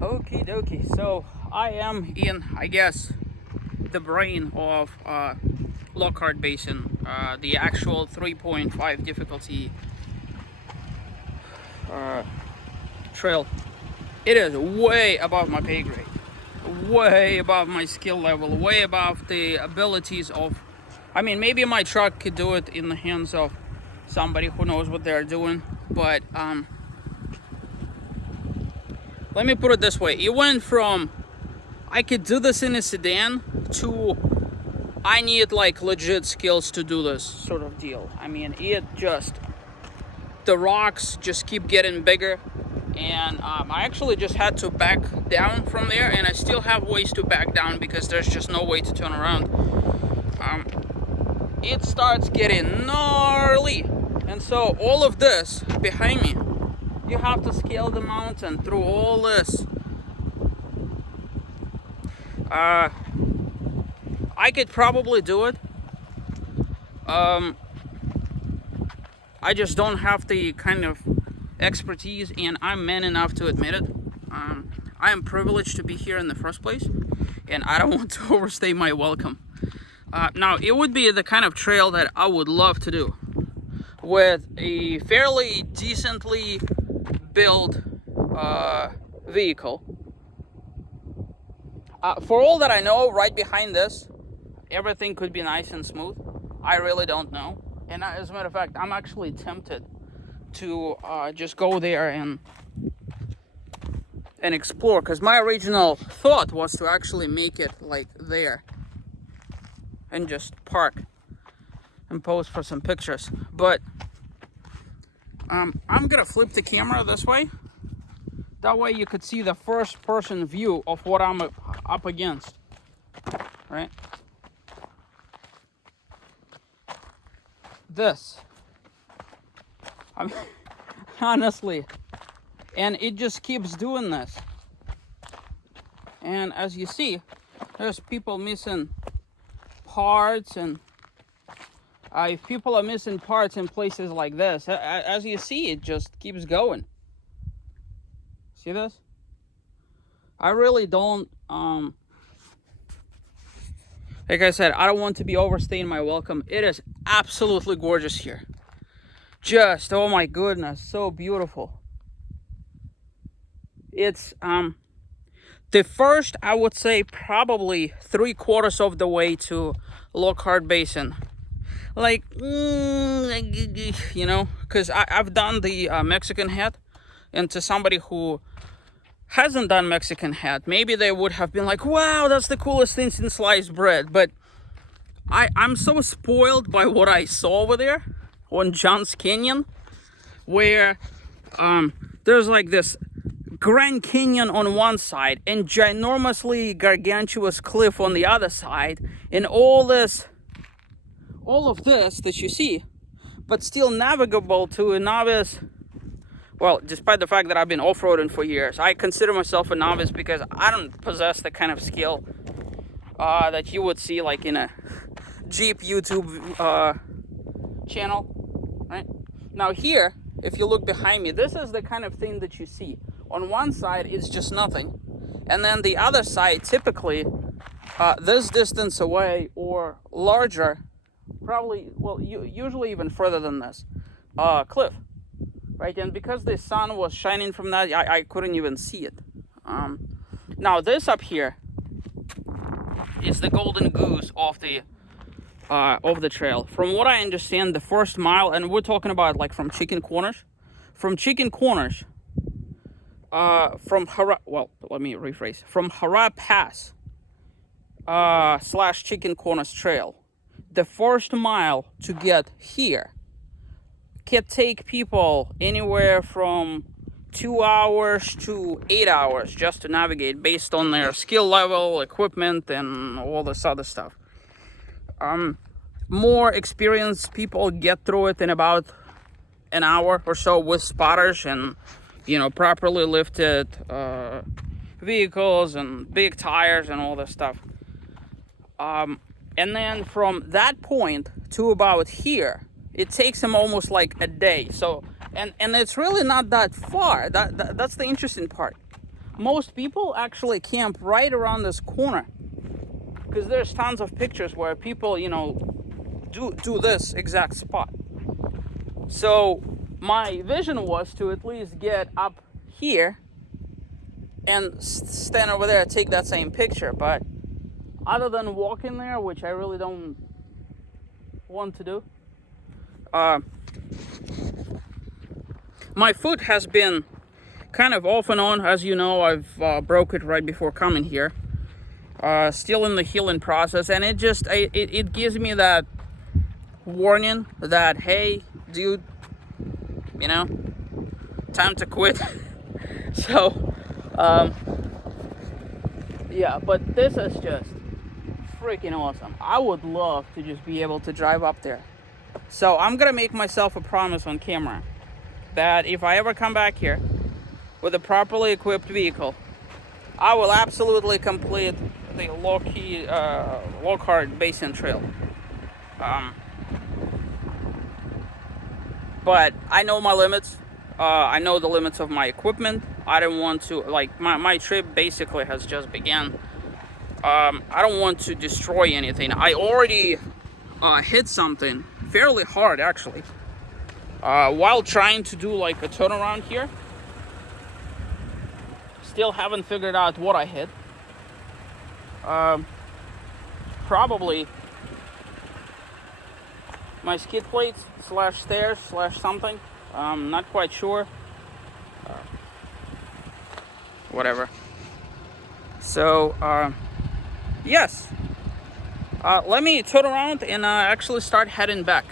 Okie dokie. So I am in, I guess, the brain of Lockhart Basin, the actual 3.5 difficulty trail. It is way above my pay grade, way above my skill level, way above the abilities of. I mean, maybe my truck could do it in the hands of somebody who knows what they're doing, but let me put it this way. It went from I could do this in a sedan to I need like legit skills to do this sort of deal. I mean, the rocks just keep getting bigger, and I actually just had to back down from there, and I still have ways to back down because there's just no way to turn around. It starts getting gnarly, and so all of this behind me, you have to scale the mountain through all this. I could probably do it. I just don't have the kind of expertise, and I'm man enough to admit it. I am privileged to be here in the first place, and I don't want to overstay my welcome. Now, it would be the kind of trail that I would love to do with a fairly decently built vehicle. For all that I know, right behind this, everything could be nice and smooth. I really don't know. And as a matter of fact, I'm actually tempted to just go there and explore, because my original thought was to actually make it like there and just park and pose for some pictures. But I'm gonna flip the camera this way. That way you could see the first person view of what I'm up against, right? This, I mean, honestly, and it just keeps doing this. And as you see, there's people missing parts, and if people are missing parts in places like this, as you see, it just keeps going. See this? I really don't, like I said, I don't want to be overstaying my welcome. It is absolutely gorgeous here. Just, oh my goodness, so beautiful. It's, the first, I would say, probably 3/4 of the way to Lockhart Basin. Like, you know, because I've done the Mexican Head, and to somebody who hasn't done Mexican Head, maybe they would have been like, wow, that's the coolest thing since sliced bread. But I'm so spoiled by what I saw over there on Johns Canyon, where there's like this Grand Canyon on one side and ginormously gargantuous cliff on the other side, and all of this that you see, but still navigable to a novice. Well, despite the fact that I've been off-roading for years, I consider myself a novice because I don't possess the kind of skill that you would see like in a Jeep YouTube channel, right? Now here, if you look behind me, this is the kind of thing that you see. On one side, it's just nothing. And then the other side, typically, this distance away or larger, probably, well, usually even further than this, cliff. Right, and because the sun was shining from that, I couldn't even see it. Now this up here is the golden goose of the trail. From what I understand, the first mile, and we're talking about like from Chicken Corners, from Hara Pass / Chicken Corners Trail, the first mile to get here can take people anywhere from 2 hours to 8 hours just to navigate based on their skill level, equipment, and all this other stuff. More experienced people get through it in about an hour or so with spotters and, you know, properly lifted vehicles and big tires and all this stuff. And then from that point to about here, it takes them almost like a day. So, and it's really not that far. That's the interesting part. most people actually camp right around this corner, because there's tons of pictures where people, do this exact spot. So my vision was to at least get up here and stand over there, take that same picture. But other than walking there, which I really don't want to do, my foot has been kind of off and on. As you know, I've broke it right before coming here. Still in the healing process, and it gives me that warning that, hey, dude, time to quit. So, yeah, but this is just freaking awesome. I would love to just be able to drive up there. So I'm gonna make myself a promise on camera that if I ever come back here with a properly equipped vehicle, I will absolutely complete the Lockhart Basin Trail. But I know my limits. I know the limits of my equipment. I don't want to, my trip basically has just begun. I don't want to destroy anything. I already hit something fairly hard, actually, while trying to do like a turnaround here. Still haven't figured out what I hit. Probably my skid plates / stairs / something. Not quite sure. Whatever. So, yes. Let me turn around and actually start heading back.